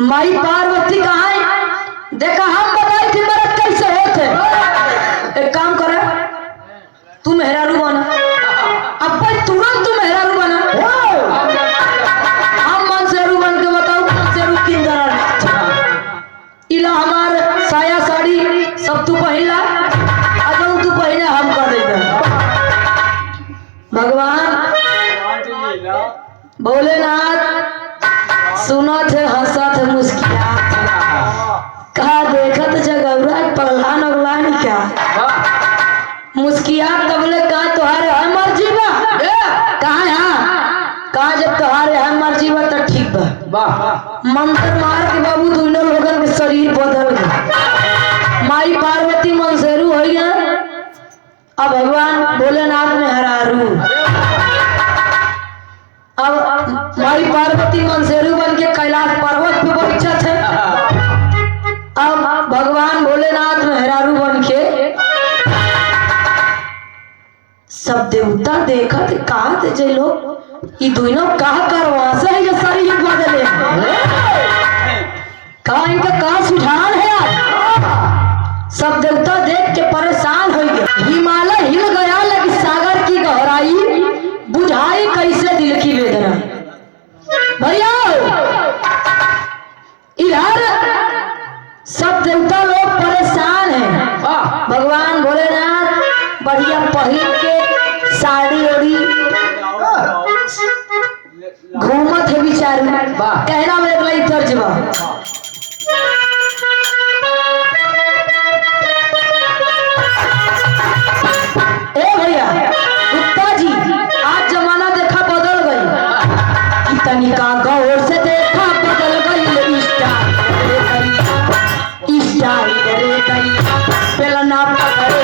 माई पार्वती कहाँ है? देखा हम बताई थी मरद कैसे होते। एक काम करे, तू मेहरारू बना, अब भाई तुरंत तू मेहरारू बना। हम मनसेरू बन के बताओ मनसेरू किन इला हमार साया साड़ी सब तू पहला अजो तू पहले हम कर देते। भगवान भोलेनाथ सुनत है हंसत है मुस्कियात कहा देखत जगौरा पगला नगला नहीं क्या मुस्कियात तबले कहा तुम्हारे है मर्जी बा कहा यहाँ कहा जब तुम्हारे है मर्जी बा तो ठीक बा मंत्र मार के बाबू दोनों लोगों के शरीर बदल गए। माई पार्वती मनसेरू हो गया, अब भगवान भोलेनाथ में हरारू। अब माई पार्वती मनसेरू बन के कैलाश पर्वत पे बैठत है। अब भगवान भोलेनाथ मेहरारू बन के सब देवता देखत कहत जे लोग ई दोनों कहा करवा से है जो शरीर बदले कहा इनका कहा सुधार है आज। सब देवता देख के परेशान हो गए। हिमालय हिल गया लेकिन सागर की गहराई बुझाई कैसे दिल की वेदना। भैया इधर सब देवता लोग परेशान हैं। भगवान भोलेनाथ बढ़िया पहन के साड़ी ओढ़ी घूमत है बिचारू। कहना में अगला तर्जमा ए भैया गुप्ता जी आज जमाना देखा बदल गई, तनिका गौर से देखा बदल गई स्टाइल रे गई बेलना पकड़े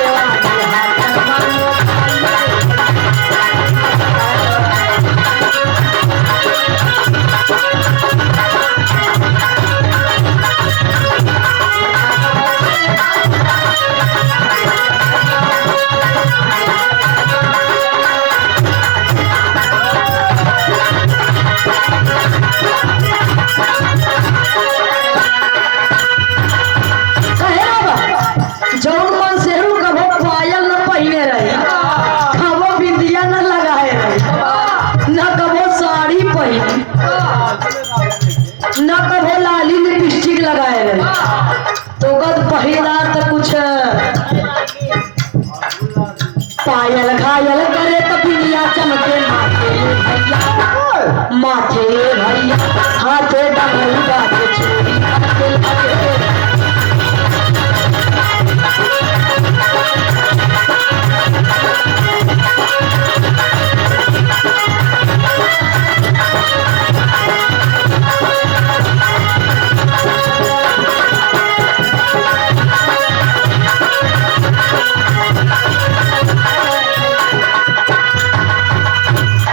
जौन मन सेरू कभो पायल न पहने रहे कभो बिंदिया न लगाए रहे न कभो साड़ी पहने न कभो लाली लिपस्टिक लगाए रहे तो कद पहला तो कुछ पायल घायल करे तो बिंदिया चमके माथे भैया हाथे डमरू बाजे चोरी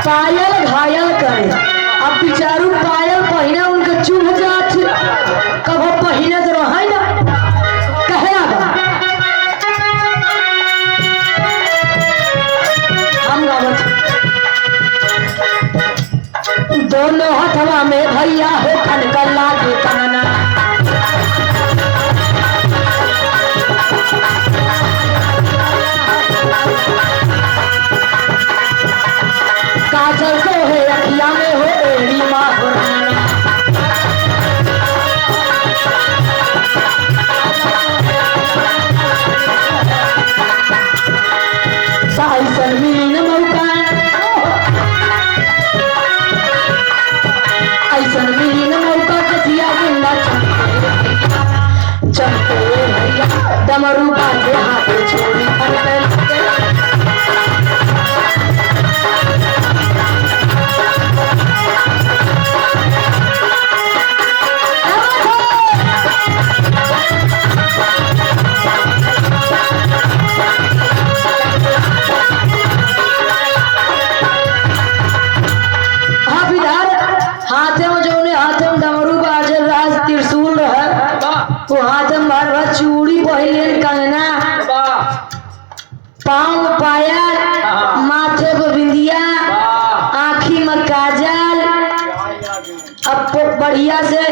पायल घायल करे। अब बिचारू पायल पहने उनके चूह जात कभो पहने तो रहा ना कहे हम गावत दोनों हथवा में भैया हो खनकर लागे काना काजल को है अखिया में हो एड़ी माँ साइसन मिली न मौका ऐसन मिली न मौका कसिया गुंडा चमके भैया डमरू बाजे हाथे छोड़ी हाथे में जो हाथे में डमरू बाजे राज त्रिशूल रहा तो हाथे में भर चूड़ी पहले कंगना पाँव पायल माथे पे बिंदिया आँखी में काजल अब बढ़िया से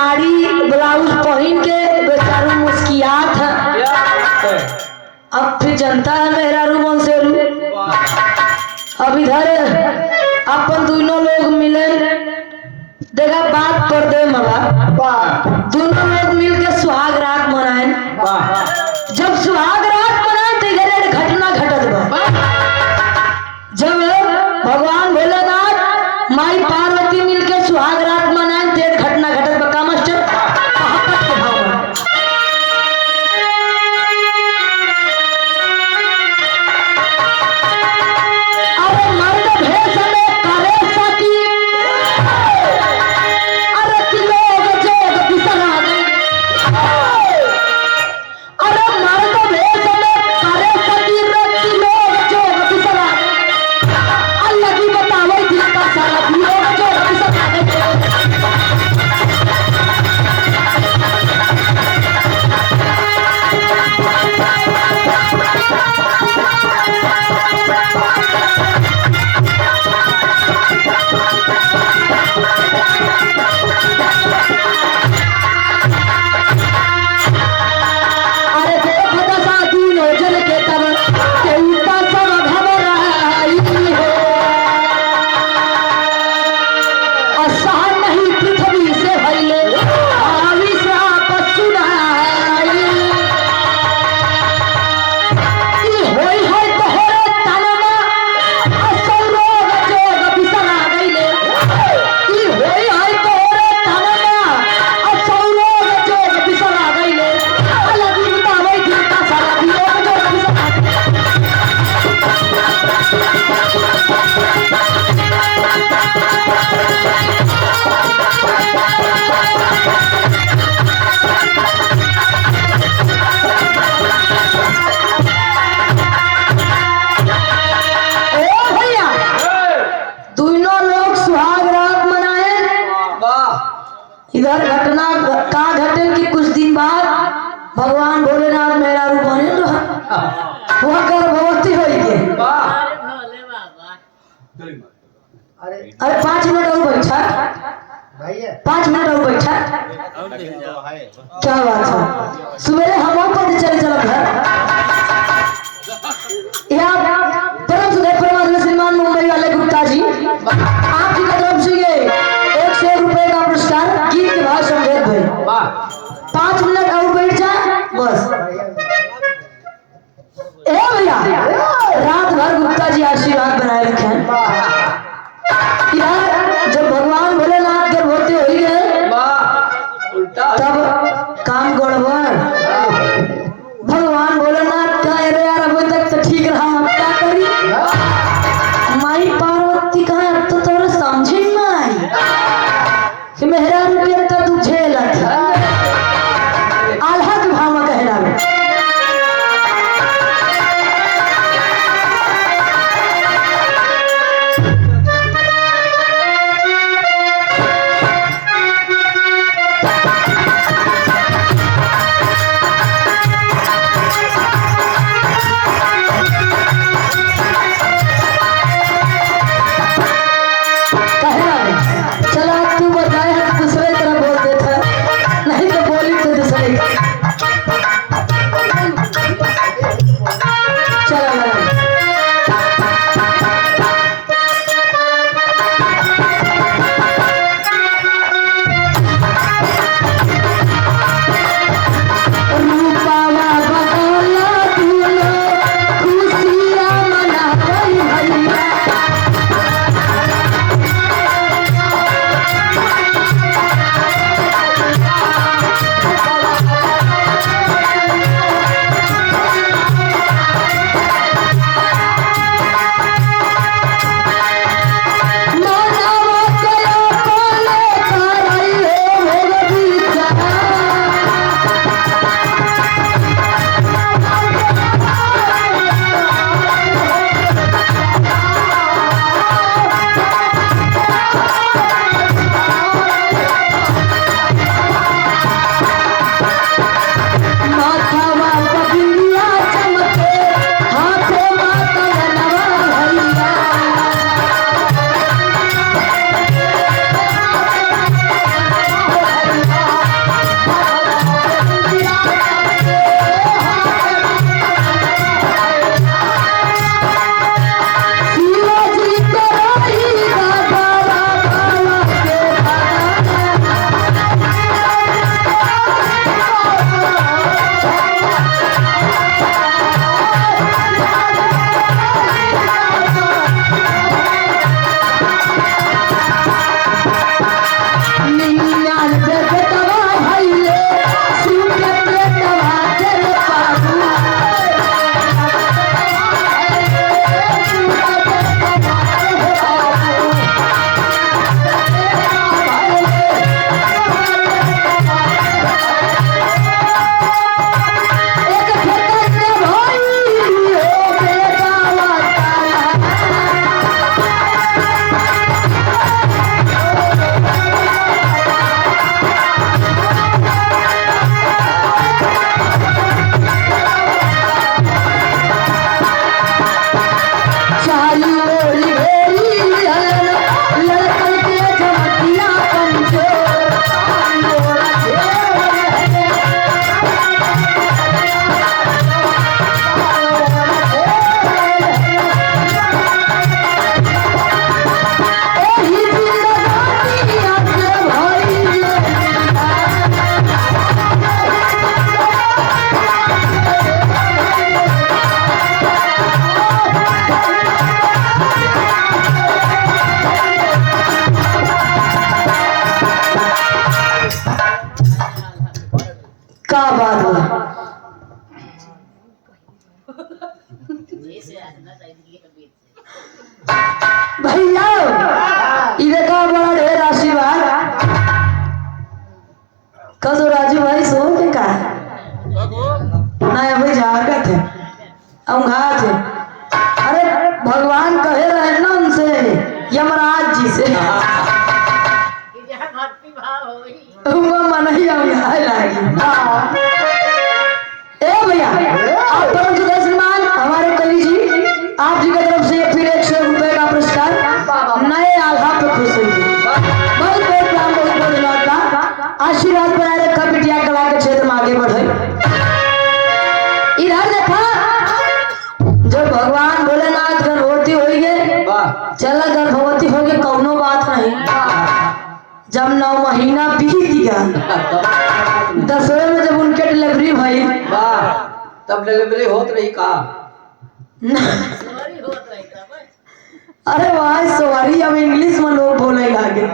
साड़ी ब्लाउज पहन के बेचारू मुस्कियात है। अब फिर जनता है मेरा रूमन से अब इधर अपन दोनों लोग मिले देखा बात कर दे मगा दोनों लोग मिल के सुहाग रात मनाए। जब सुहाग रात मनाए तो इधर घटना घटत बा। जब भगवान भोलेनाथ माई पार्वती मिल के सुहाग रात मनाए तो घटना घटत बा। का मास्टर कहावत के भाव में अरे मर्द भेष में करे सती अरे तिलोक जोग बिसरा गई। अरे मर्द भेष में करे सती रे तिलोक जोग बिसरा गई। अल्लाह की बतावे दिल का सारा तिलोक जोग बिसरा गई। अरे देख दशा तीनों जन के तब के ऊपर सब घबराई हो। असहन नहीं पृथ्वी से भइले आवी श्राप सुनाई। ई होई है तोहरे तनमा असौ रोग जोग बिसरा गइले। ई होई है तोहरे तनमा असौ रोग जोग बिसरा गइले। अलग ही बतावे दिल का सारा रोग जोग बिसरा गइले। ओ भैया दोनों लोग सुहाग रात मनाए। इधर घटना का घटन की कुछ दिन बाद भगवान भोलेनाथ मेरा रूप बने वह गर्भवती हो गई। अरे 5 मिनट और बैठा 5 मिनट और बैठा क्या बात है। सवेरे हम पर चले चल घर यहाँ परम सुधे परमात्मा श्रीमान मुंबई वाले गुप्ता जी आपकी तरफ से ये 100 रुपए का पुरस्कार गीत के भाव समझे भाई 5 मिनट और बैठ जा बस। ए भैया रात भर गुप्ता जी आशीर्वाद बनाए रखे हैं। यार जब भगवान भोलेनाथ गर्भवती हो गए तब काम गड़बड़। भगवान भोलेनाथ का अरे यार अभी तक तो ठीक रहा अब क्या करी। माई पार्वती का अब तो तोरे समझे में आई कि मेहरा रुपया तो तू झेलत आल्हा के भाव में कह डाले। चला तू बताए दूसरे तरफ बोल का बात बा भैया इधर का बड़ा ढेर आशीर्वाद कल तो राजू भाई सो के का ना अभी जागत है औंघात है। अरे भगवान कहे रहे ना उनसे यमराज जी से मन ही लागी। ए भैया आप परम सुदर्शन श्रीमान हमारे कवि जी आप जी की तरफ से फिर 100 रुपए का पुरस्कार नए आधार पर खुश हुई। बहुत बहुत प्रणाम बहुत बहुत धन्यवाद का आशीर्वाद बनाए रखा बिटिया कला के क्षेत्र में आगे बढ़े। इधर देखा जब भगवान भोलेनाथ गर्भवती हो गए चला गर्भवती हो गए कौनो बात नहीं। जब 9 महीना बीत गया 10वें में जब उनके डिलीवरी भई तब डिलीवरी होत रही का अरे वहाँ सवारी अब इंग्लिश में लोग बोले लागे।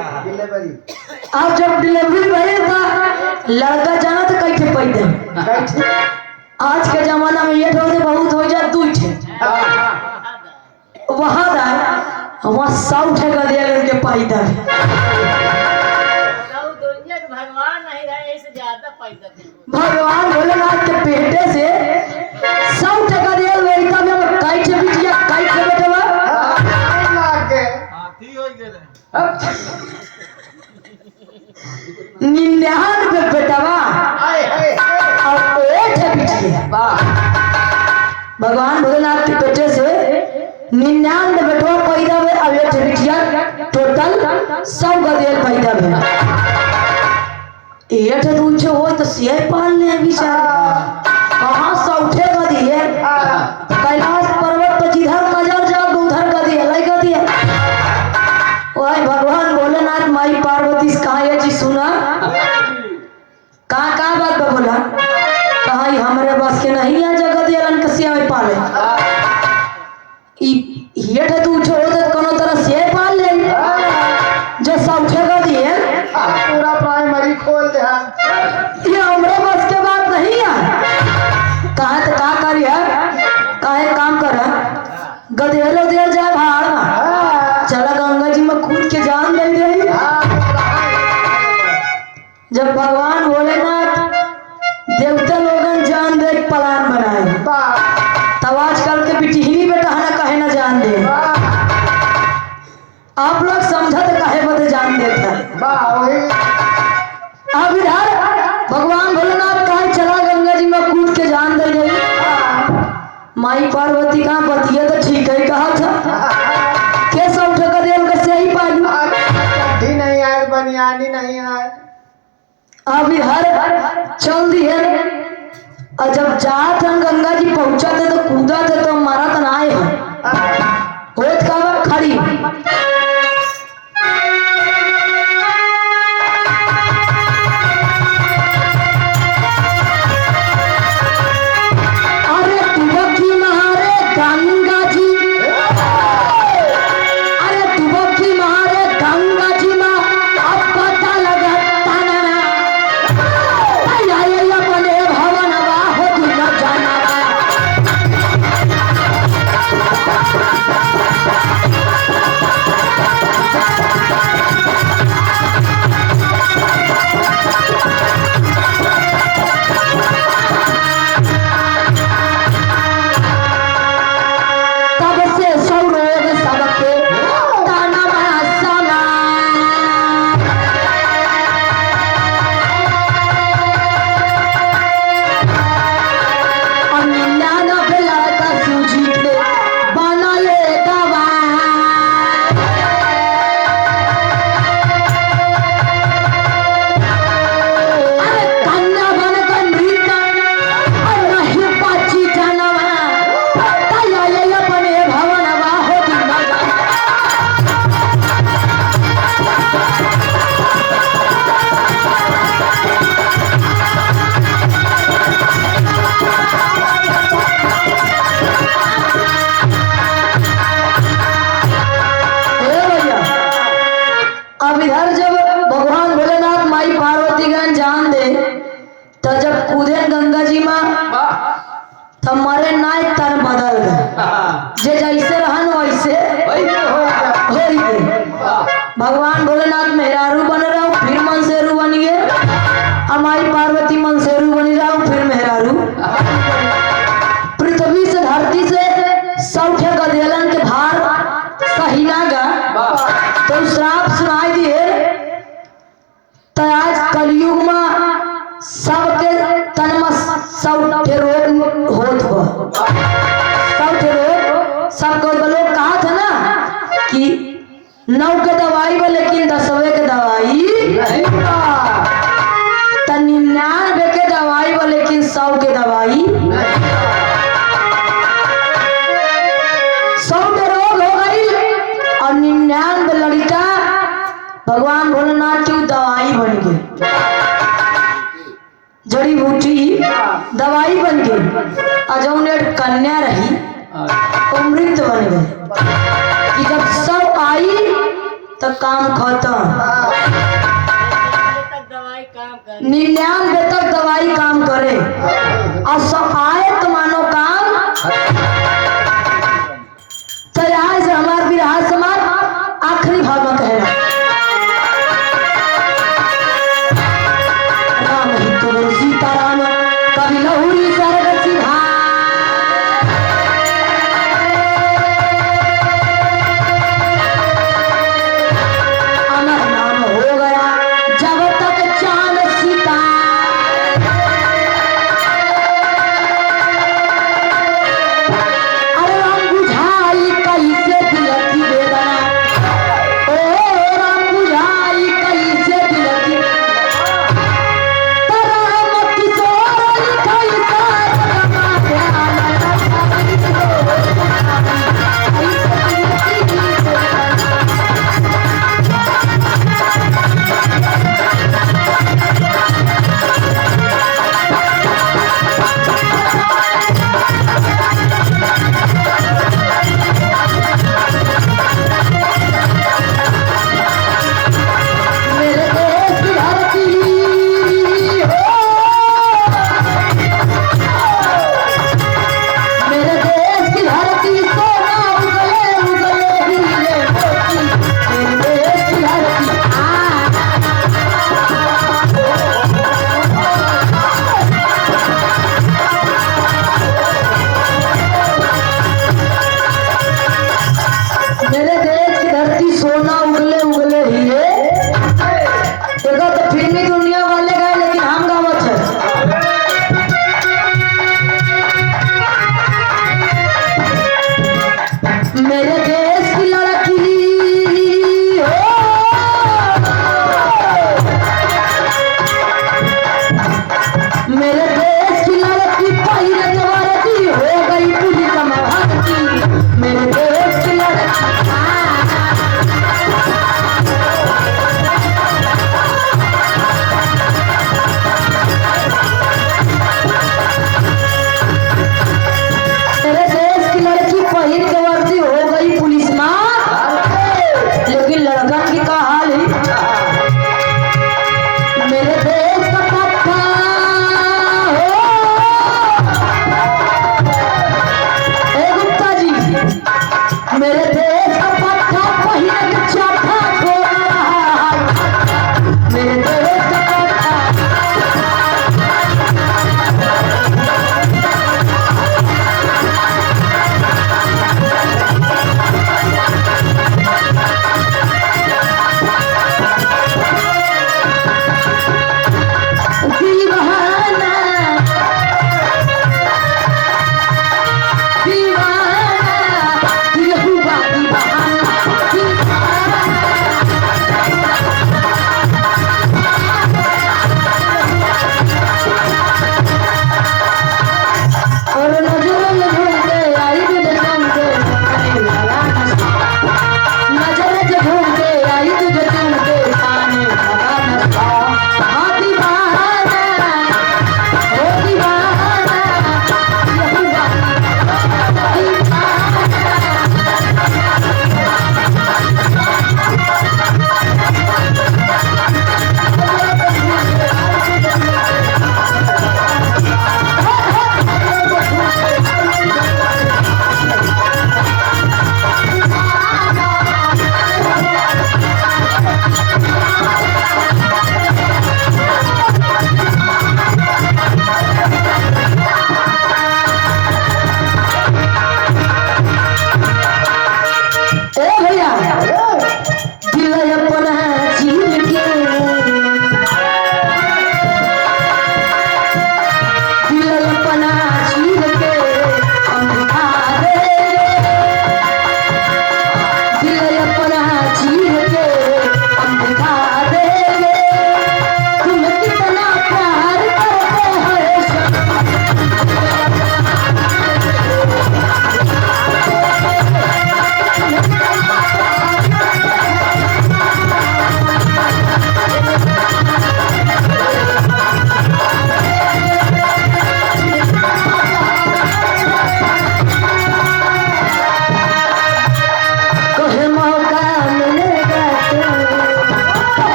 अब जब डिलीवरी भई था लड़का जाना तो कैसे पैदा आज के जमाना में ये ठोसे बहुत हो जाए 2 ठे वहां वहाँ 100 ठे का दिया उनके पैदा भगवान भोलेनाथ के पेटे से 100 टका दिया लड़का में काई छे बिटिया काई छे बेटवा हाथी हो गए 99 बेटवा और 8 है बिटिया। भगवान भोलेनाथ के पेटे से 99 बेटवा पैदा हुए और 8 बिटिया टोटल 100 का दिया पैदा हुए। 8 दूचे हो तो से पाल ले बेचारे कहां 100 का दिए कैलाश पर्वत पर जिधर नजर जाओ उधर का दिए लइका दिए। ओए भगवान भोलेनाथ माई पार्वती से कहा ये जी सुना का बात बा बोला कहा हमारे बस के नहीं आ जगह दियलन कसिया में पाले ई 8 दूचे हो तो कोनो तरह से पाल ले जो 100 का दिए पूरा प्राइमरी खोल दे ये हमरे बस के बात नहीं है। कहा तो का करिए काहे काम कर गधेलो दे जाए भाड़ में चला गंगा जी में कूद के जान दे रही। जब भगवान भोलेनाथ देवता लोगन जान दे प्लान बनाए तब आजकल के बिटिहनी बेटा है ना कहे ना जान दे आप लोग समझत काहे बदे जान देता अब इधर भगवान भोलेनाथ कहा चला गंगा जी में कूद के जान दे गई। माई पार्वती का बतिया तो ठीक है कहा था के 100 टका देव के से ही पालू नहीं आए बनियानी नहीं आए। अब इधर चल दिए और जब जात हम गंगा जी पहुंचा थे तो कूदा थे तो हमारा तो ना आए होत का खड़ी तो जब कूदे गंगा जी में तो मरे नाय तन बदल गए जे जैसे रहन वैसे हो गए। भगवान भोलेनाथ मेहरारू बन रहा फिर मनसेरू बन गए, हमारी पार्वती मनसेरू बन रहा फिर मेहरारू। पृथ्वी से धरती से सौख्य गदेलन के भार सही ना गा तो श्राप सुनाई दिए। तो आज कलयुग में सबके तन में सौठे रोग होत बा। सौठे रोग सबको लोग कहा था ना कि 9 के दवाई बा लेकिन 10वें के दवाई नहीं बा। तो 99 के दवाई बा लेकिन 100 के दवाई नहीं। 100 के रोग हो गई और 99 लड़का भगवान भोलेनाथ की दवाई बन गई, जड़ी बूटी दवाई बन गई। और जो उन्हें कन्या रही अमृत बन गई कि जब सब आई तो काम खत्म। 99 तक दवाई काम करे और सब आए